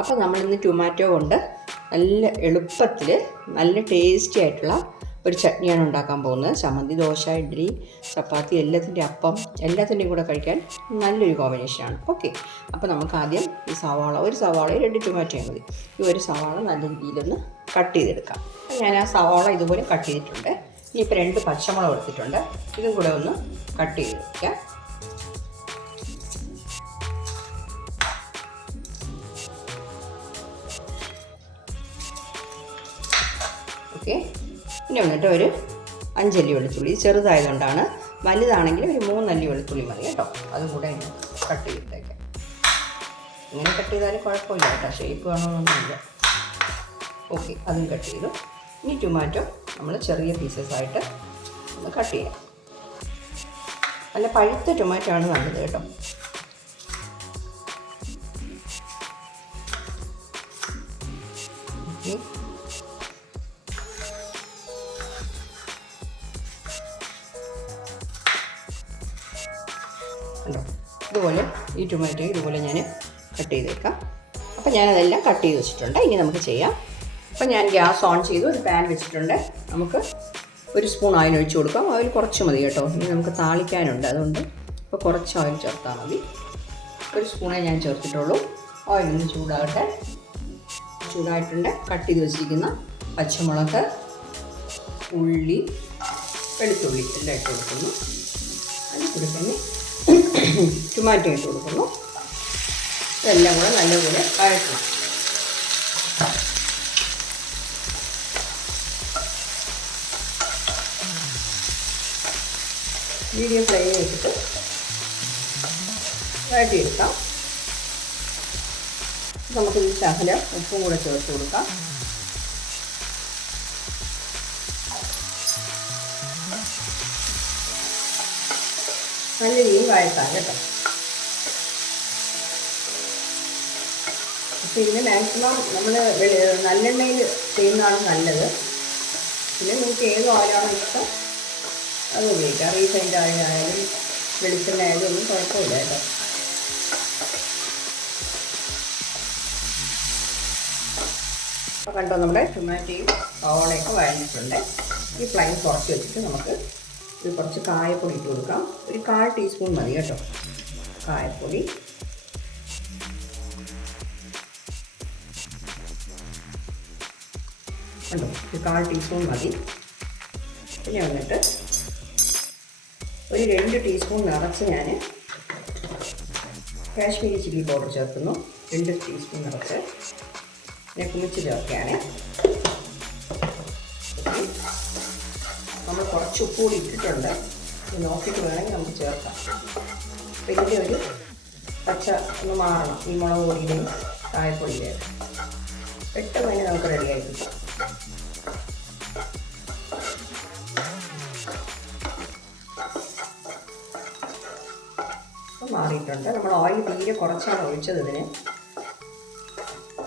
അപ്പോൾ നമ്മളിന്ന് ടൊമാറ്റോ കൊണ്ട് നല്ല എളുപ്പത്തിൽ നല്ല ടേസ്റ്റി ആയിട്ടുള്ള ഒരു ചട്നിയാണ് ഉണ്ടാക്കാൻ പോകുന്നത്. ചമ്മന്തി, ദോശ, ഇഡ്ഡലി, ചപ്പാത്തി, എല്ലാത്തിൻ്റെയും അപ്പം എല്ലാത്തിൻ്റെയും കൂടെ കഴിക്കാൻ നല്ലൊരു കോമ്പിനേഷനാണ്. ഓക്കെ, അപ്പോൾ നമുക്ക് ആദ്യം ഈ സവാള, ഒരു സവാളയും 2 ടൊമാറ്റോയും മതി. ഈ ഒരു സവാള നല്ല രീതിയിലൊന്ന് കട്ട് ചെയ്തെടുക്കാം. ഞാൻ ആ സവാള ഇതുപോലെ കട്ട് ചെയ്തിട്ടുണ്ട്. ഇനിയിപ്പോൾ 2 പച്ചമുളക് എടുത്തിട്ടുണ്ട്. ഇതും കൂടെ ഒന്ന് കട്ട് ചെയ്ത് വയ്ക്കാം. ഓക്കെ, ഇനി വന്നിട്ട് ഒരു 5 അല്ലി വെളുത്തുള്ളി, ചെറുതായതുകൊണ്ടാണ്. വലുതാണെങ്കിൽ ഒരു 3 അല്ലി വെളുത്തുള്ളി മതി കേട്ടോ. അതും കൂടെ കട്ട് ചെയ്തിട്ടേക്കാം. ഇങ്ങനെ കട്ട് ചെയ്താലും കുഴപ്പമില്ല കേട്ടോ, ഷേപ്പ് വേണമെന്നൊന്നുമില്ല. ഓക്കെ, അതും കട്ട് ചെയ്തു. ഇനി ടൊമാറ്റോ നമ്മൾ ചെറിയ പീസസ് ആയിട്ട് ഒന്ന് കട്ട് ചെയ്യാം. നല്ല പഴുത്ത ടൊമാറ്റോ ആണ് നല്ലത് കേട്ടോ. ഓക്കെ, കണ്ടോ, ഇതുപോലെ ഈ ടൊമാറ്റോ ഇതുപോലെ ഞാൻ കട്ട് ചെയ്തേക്കാം. അപ്പോൾ ഞാനതെല്ലാം കട്ട് ചെയ്ത് വെച്ചിട്ടുണ്ട്. ഇനി നമുക്ക് ചെയ്യാം. അപ്പോൾ ഞാൻ ഗ്യാസ് ഓൺ ചെയ്തു, ഒരു പാൻ വെച്ചിട്ടുണ്ട്. നമുക്ക് 1 സ്പൂൺ ഓയിൽ ഒഴിച്ച് കൊടുക്കാം. ഓയിൽ കുറച്ച് മതി കേട്ടോ, ഇനി നമുക്ക് താളിക്കാനുണ്ട്. അതുകൊണ്ട് ഇപ്പോൾ കുറച്ച് ഓയിൽ ചേർത്താൽ മതി. 1 സ്പൂണേ ഞാൻ ചേർത്തിട്ടുള്ളൂ. ഓയിൽ ഒന്ന് ചൂടാകട്ടെ. ചൂടായിട്ടുണ്ട്. കട്ട് ചെയ്ത് വെച്ചിരിക്കുന്ന പച്ചമുളക്, ഉള്ളി, വെളുത്തുള്ളി എല്ലാം ഇട്ട് കൊടുക്കുന്നു. അതിൽ കൂടെ തന്നെ ടൊമാറ്റോ ഇട്ട് കൊടുക്കുന്നു. ഇതെല്ലാം കൂടെ നല്ലപോലെ വഴറ്റണം. മീഡിയം ഫ്ലെയിമിൽ വെച്ചിട്ട് വഴറ്റിയെടുക്കാം. നമുക്ക് ഈ ശകലം ഉപ്പും കൂടെ ചേർത്ത് കൊടുക്കാം. നല്ല രീതിയിൽ വഴറ്റാം കേട്ടോ. അപ്പോൾ ഇതിന് മാക്സിമം നമ്മൾ നല്ലെണ്ണയിൽ ചെയ്യുന്നതാണ് നല്ലത്. പിന്നെ നമുക്ക് ഏത് ഓയിലാണോ ഇഷ്ടം അത് ഉപയോഗിക്കാം. റീഫൈൻഡ് ഓയിലായാലും വെളിച്ചെണ്ണ ആയാലും ഒന്നും കുഴപ്പമില്ല കേട്ടോ. അപ്പോൾ കണ്ടോ, നമ്മുടെ ടൊമാറ്റോയും സവാളയൊക്കെ വഴഞ്ഞിട്ടുണ്ട്. ഈ ഫ്ലെയിം കുറച്ച് വെച്ചിട്ട് നമുക്ക് ഇത് കുറച്ച് കായപ്പൊടി ഇട്ട് കൊടുക്കാം. ഒരു 1/4 ടീസ്പൂൺ മതി കേട്ടോ കായപ്പൊടി. കണ്ടോ, ഒരു 1/4 ടീസ്പൂൺ മതി. പിന്നെ വന്നിട്ട് ഒരു 2 ടീസ്പൂൺ നിറച്ച് ഞാൻ കാശ്മീരി ചില്ലി പൗഡർ ചേർക്കുന്നു. 2 ടീസ്പൂൺ നിറച്ച് ഞാൻ കുമിച്ച് ചേർക്കുകയാണ്. നമ്മൾ കുറച്ച് ഉപ്പ് കൂടി ഇട്ടിട്ടുണ്ട്. നോക്കിയിട്ട് വേണമെങ്കിൽ നമുക്ക് ചേർക്കാം. അപ്പോൾ ഇതിൻ്റെ ഒരു പച്ച ഒന്ന് മാറണം, ഈ മുളക് പൊടിയുടെയും കായപ്പൊടിയുടെയും. പെട്ടെന്ന് തന്നെ നമുക്ക് റെഡിയായി കിട്ടും. മാറിയിട്ടുണ്ട്. നമ്മൾ ഓയിൽ തീരെ കുറച്ചാണ് ഒഴിച്ചത്. ഇതിന്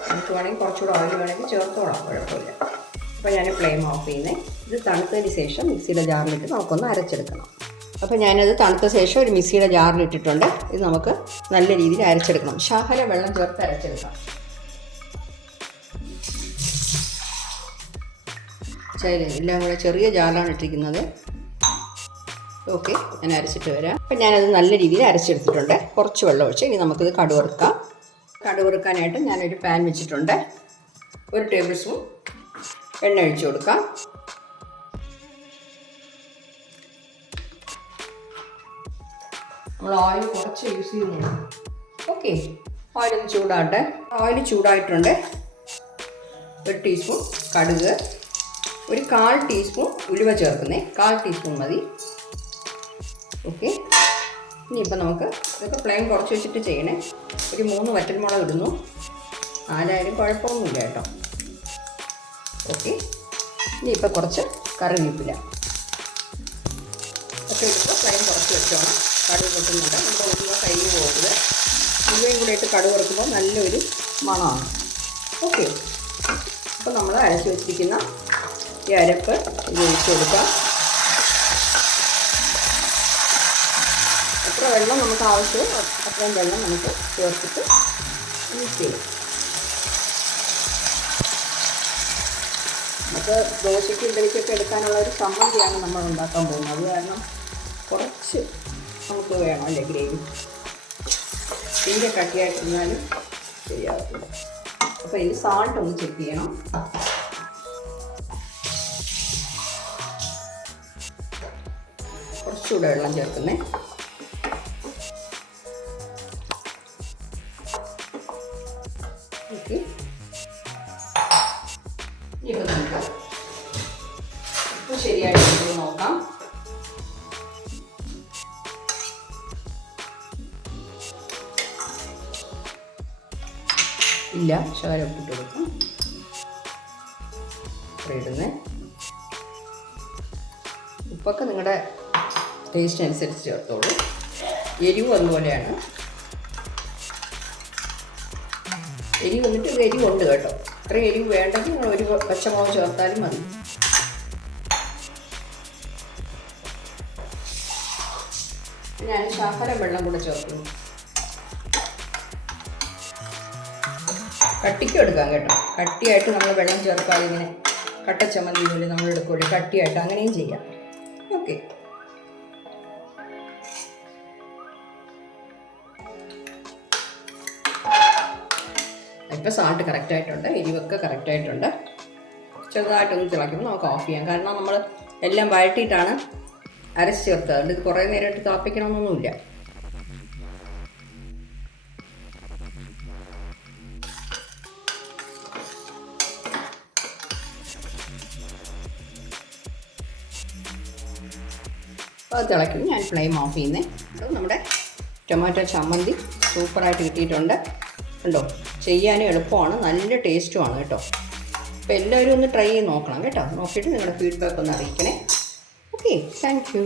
നമുക്ക് വേണമെങ്കിൽ കുറച്ചുകൂടെ ഓയിൽ വേണമെങ്കിൽ ചേർത്തോളാം, കുഴപ്പമില്ല. അപ്പോൾ ഞാൻ ഫ്ലെയിം ഓഫ് ചെയ്യുന്നത്. ഇത് തണുത്തതിന് ശേഷം മിക്സിയുടെ ജാറിലിട്ട് നമുക്കൊന്ന് അരച്ചെടുക്കണം. അപ്പോൾ ഞാനത് തണുത്ത ശേഷം ഒരു മിക്സിയുടെ ജാറിലിട്ടിട്ടുണ്ട്. ഇത് നമുക്ക് നല്ല രീതിയിൽ അരച്ചെടുക്കണം. ശകലം വെള്ളം ചേർത്ത് അരച്ചെടുക്കാം. എല്ലാം കൂടെ ചെറിയ ജാറിലാണ് ഇട്ടിരിക്കുന്നത്. ഓക്കെ, ഞാൻ അരച്ചിട്ട് വരാം. അപ്പം ഞാനത് നല്ല രീതിയിൽ അരച്ചെടുത്തിട്ടുണ്ട്. കുറച്ച് വെള്ളം ഒഴിച്ച് ഇനി നമുക്കിത് കടുക് വറുക്കാം. കടുക് വറുക്കാനായിട്ട് ഞാനൊരു പാൻ വെച്ചിട്ടുണ്ട്. 1 ടേബിൾ സ്പൂൺ എണ്ണ ഒഴിച്ച് കൊടുക്കാം. നമ്മൾ ഓയിൽ കുറച്ച് യൂസ് ചെയ്യുന്നുണ്ട്. ഓക്കെ, ഓയിലൊന്ന് ചൂടാകട്ടെ. ഓയിൽ ചൂടായിട്ടുണ്ട്. 1 ടീസ്പൂൺ കടുക്, ഒരു 1/4 ടീസ്പൂൺ ഉലുവ ചേർക്കുന്നേ. 1/4 ടീസ്പൂൺ മതി. ഓക്കെ, ഇനിയിപ്പോൾ നമുക്ക് ഇതൊക്കെ ഫ്ലെയിം കുറച്ച് വെച്ചിട്ട് ചെയ്യണേ. ഒരു 3 വറ്റൽമുളക് ഇടുന്നു. 4 ആയാലും കുഴപ്പമൊന്നുമില്ല കേട്ടോ. ഓക്കെ, ഇനിയിപ്പോൾ കുറച്ച് കറിവേപ്പില ഒക്കെ ഇട്ടിട്ട് ഫ്ലെയിം കുറച്ച് വെച്ചോണം. കടുക് പൊട്ടുന്നുണ്ട്. നമ്മുടെ ഉലുവ കരിഞ്ഞു പോകരുത്. ഉലുവയും കൂടെ ഇട്ട് കടുക് വറുക്കുമ്പോൾ നല്ലൊരു മണമാണ്. ഓക്കെ, അപ്പോൾ നമ്മൾ അരച്ച് വെച്ചിരിക്കുന്ന ഈ അരപ്പ് ഇത് ഒഴിച്ച് കൊടുക്കാം. എത്ര വെള്ളം നമുക്ക് ആവശ്യമോ അത്രയും വെള്ളം നമുക്ക് ചേർത്തിട്ട് മിക്സ് ചെയ്യും. നമുക്ക് ദോശയ്ക്ക് ഇഡലിക്കൊക്കെ എടുക്കാനുള്ള ഒരു ചമ്മന്തിയാണ് നമ്മൾ ഉണ്ടാക്കാൻ പോകുന്നത്. അത് കാരണം കുറച്ച് നമുക്ക് വേണം അല്ലേ ഗ്രേവി. തീരെ കട്ടിയായിട്ടിരുന്നാലും ശരിയാവില്ല. അപ്പോൾ ഇതിൽ സാൾട്ട് ഒന്ന് ചെക്ക് ചെയ്യണം. കുറച്ചുകൂടെ വെള്ളം ചേർക്കുന്നേ. ഓക്കെ, ഇപ്പോൾ നമുക്ക് ഇപ്പോൾ ശരിയായിട്ട് നോക്കാം. ഇല്ല, ശകലം ഇട്ട് കൊടുക്കാം. ഇടുന്നേ. ഉപ്പൊക്കെ നിങ്ങളുടെ ടേസ്റ്റ് അനുസരിച്ച് ചേർത്തോളൂ. എരിവ് അതുപോലെയാണ്. എരിവ് വന്നിട്ട് എരിവുണ്ട് കേട്ടോ. ഇത്രയും എരിവ് വേണ്ടെങ്കിൽ നിങ്ങൾ ഒരു പച്ചമുളക് ചേർത്താലും മതി. ഞാൻ ശകലം വെള്ളം കൂടെ ചേർക്കുന്നു. കട്ടിക്ക് എടുക്കാം കേട്ടോ. കട്ടിയായിട്ട് നമ്മൾ വെള്ളം ചേർക്കാതെ ഇങ്ങനെ കട്ടച്ചമ്മന്തി പോലെ നമ്മൾ എടുക്കുള്ളൂ. കട്ടിയായിട്ട് അങ്ങനെയും ചെയ്യാം. ഓക്കെ, ഇപ്പോൾ സാൾട്ട് കറക്റ്റായിട്ടുണ്ട്, എരിവൊക്കെ കറക്റ്റായിട്ടുണ്ട്. ചെറുതായിട്ടൊന്ന് തിളയ്ക്കുമ്പോൾ നമുക്ക് ഓഫ് ചെയ്യാം. കാരണം നമ്മൾ എല്ലാം വഴറ്റിയിട്ടാണ് അരച്ച് ചേർത്തത്. അതുകൊണ്ട് ഇത് കുറേ നേരമായിട്ട് തിളപ്പിക്കണമെന്നൊന്നുമില്ല. അത് തിളയ്ക്കും. ഞാൻ ഫ്ലെയിം ഓഫ് ചെയ്യുന്നേ. നമ്മുടെ ടൊമാറ്റോ ചമ്മന്തി സൂപ്പറായിട്ട് കിട്ടിയിട്ടുണ്ട്. ഉണ്ടോ? ചെയ്യാനും എളുപ്പമാണ്, നല്ല ടേസ്റ്റുമാണ് കേട്ടോ. അപ്പോൾ എല്ലാവരും ഒന്ന് ട്രൈ ചെയ്ത് നോക്കണം കേട്ടോ. നോക്കിയിട്ട് നിങ്ങളുടെ ഫീഡ്ബാക്ക് ഒന്ന് അറിയിക്കണേ. Okay, thank you.